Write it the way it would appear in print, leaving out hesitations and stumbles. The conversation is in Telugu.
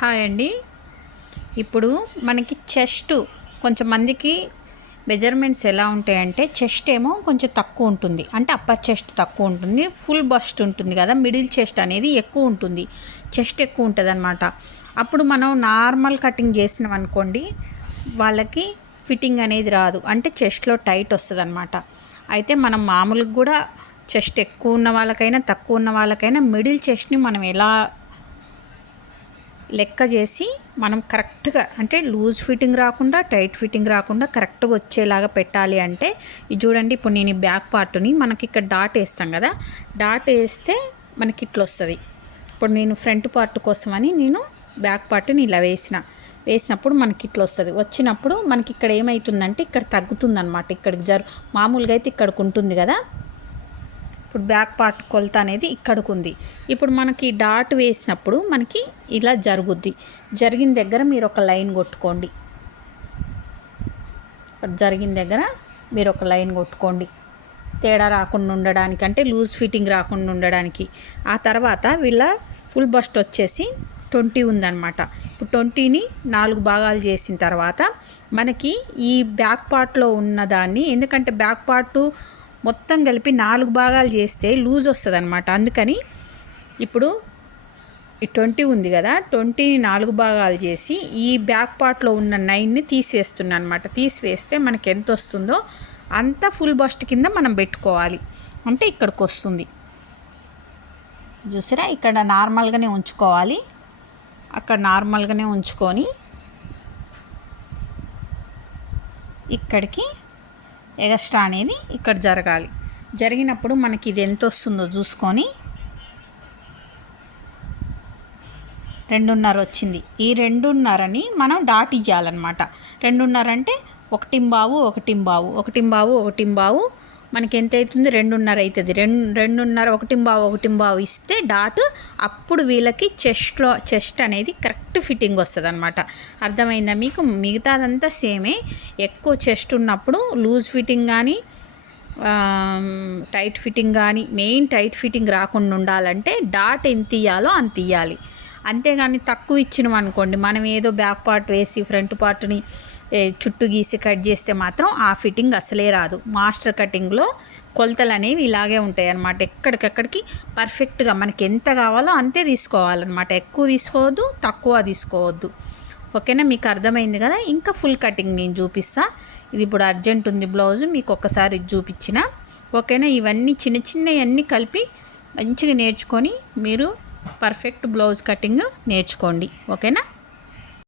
హాయ్ అండి. ఇప్పుడు మనకి చెస్ట్ కొంచెం మందికి మెజర్మెంట్స్ ఎలా ఉంటాయంటే, చెస్ట్ ఏమో కొంచెం తక్కువ ఉంటుంది, అంటే అప్పర్ చెస్ట్ తక్కువ ఉంటుంది, ఫుల్ బస్ట్ ఉంటుంది కదా, మిడిల్ చెస్ట్ అనేది ఎక్కువ ఉంటుంది, చెస్ట్ ఎక్కువ ఉంటుంది అనమాట. అప్పుడు మనం నార్మల్ కటింగ్ చేసినాం అనుకోండి, వాళ్ళకి ఫిట్టింగ్ అనేది రాదు, అంటే చెస్ట్లో టైట్ వస్తుంది అనమాట. అయితే మనం మామూలుగా కూడా చెస్ట్ ఎక్కువ ఉన్న వాళ్ళకైనా తక్కువ ఉన్న వాళ్ళకైనా మిడిల్ చెస్ట్ని మనం ఎలా లెక్క చేసి మనం కరెక్ట్గా, అంటే లూజ్ ఫిట్టింగ్ రాకుండా టైట్ ఫిట్టింగ్ రాకుండా కరెక్ట్గా వచ్చేలాగా పెట్టాలి అంటే, ఇది చూడండి. ఇప్పుడు నేను ఈ బ్యాక్ పార్ట్ని మనకి ఇక్కడ డాట్ వేస్తాం కదా, డాట్ వేస్తే మనకి ఇట్లా వస్తుంది. ఇప్పుడు నేను ఫ్రంట్ పార్ట్ కోసమని నేను బ్యాక్ పార్ట్ని ఇలా వేసినప్పుడు మనకి ఇట్లా వస్తుంది. వచ్చినప్పుడు మనకి ఇక్కడ ఏమవుతుందంటే ఇక్కడ తగ్గుతుందన్నమాట. ఇక్కడికి మామూలుగా అయితే ఇక్కడికి ఉంటుంది కదా, ఇప్పుడు బ్యాక్ పార్ట్ కొలత అనేది ఇక్కడికి ఉంది. ఇప్పుడు మనకి డాట్ వేసినప్పుడు మనకి ఇలా జరుగుద్ది. జరిగిన దగ్గర మీరు ఒక లైన్ కొట్టుకోండి. జరిగిన దగ్గర మీరు ఒక లైన్ కొట్టుకోండి, తేడా రాకుండా ఉండడానికి, అంటే లూజ్ ఫిట్టింగ్ రాకుండా ఉండడానికి. ఆ తర్వాత వీళ్ళ ఫుల్ బస్ట్ వచ్చేసి 20 ఉందన్నమాట. ఇప్పుడు 20ని 4 భాగాలు చేసిన తర్వాత మనకి ఈ బ్యాక్ పార్ట్లో ఉన్నదాన్ని, ఎందుకంటే బ్యాక్ పార్టు మొత్తం కలిపి 4 భాగాలు చేస్తే లూజ్ వస్తుంది అనమాట. అందుకని ఇప్పుడు ఈ 20 ఉంది కదా, 20ని 4 భాగాలు చేసి ఈ బ్యాక్ పార్ట్లో ఉన్న 9ని తీసివేస్తున్నాను అనమాట. తీసివేస్తే మనకి ఎంత వస్తుందో అంత ఫుల్ బస్ట్ కింద మనం పెట్టుకోవాలి, అంటే ఇక్కడికి వస్తుంది. చూసారా, ఇక్కడ నార్మల్గానే ఉంచుకోవాలి, అక్కడ నార్మల్గానే ఉంచుకొని ఇక్కడికి ఎక్స్ట్రా అనేది ఇక్కడ జరగాలి. జరిగినప్పుడు మనకి ఇది ఎంత వస్తుందో చూసుకొని 2.5 వచ్చింది. ఈ 2.5ని మనం డాట్ ఇవ్వాలన్నమాట. 2.5 అంటే 1.5 మనకి ఎంత అవుతుంది, 2.5 అవుతుంది. 2.5 1.5 ఇస్తే డాట్, అప్పుడు వీళ్ళకి చెస్ట్ అనేది కరెక్ట్ ఫిట్టింగ్ వస్తుంది అనమాట. అర్థమైందా మీకు? మిగతాదంతా సేమే. ఎక్కువ చెస్ట్ ఉన్నప్పుడు లూజ్ ఫిట్టింగ్ కానీ టైట్ ఫిట్టింగ్ కానీ, మెయిన్ టైట్ ఫిట్టింగ్ రాకుండా ఉండాలంటే డాట్ ఎంత ఇయ్యాలో అంత ఇవ్వాలి. అంతేగాని తక్కువ ఇచ్చినాం అనుకోండి, మనం ఏదో బ్యాక్ పార్ట్ వేసి ఫ్రంట్ పార్ట్ని చుట్టూ గీసి కట్ చేస్తే మాత్రం ఆ ఫిట్టింగ్ అసలే రాదు. మాస్టర్ కటింగ్లో కొలతలు అనేవి ఇలాగే ఉంటాయి అన్నమాట. ఎక్కడికెక్కడికి పర్ఫెక్ట్గా మనకి ఎంత కావాలో అంతే తీసుకోవాలన్నమాట. ఎక్కువ తీసుకోవద్దు, తక్కువ తీసుకోవద్దు. ఓకేనా? మీకు అర్థమైంది కదా. ఇంకా ఫుల్ కటింగ్ నేను చూపిస్తా. ఇది ఇప్పుడు అర్జెంట్ ఉంది బ్లౌజ్, మీకు ఒక్కసారి చూపించిన. ఓకేనా? ఇవన్నీ చిన్న చిన్నవన్నీ కలిపి మంచిగా నేర్చుకొని మీరు పర్ఫెక్ట్ బ్లౌజ్ కటింగ్ నేర్చుకోండి. ఓకేనా?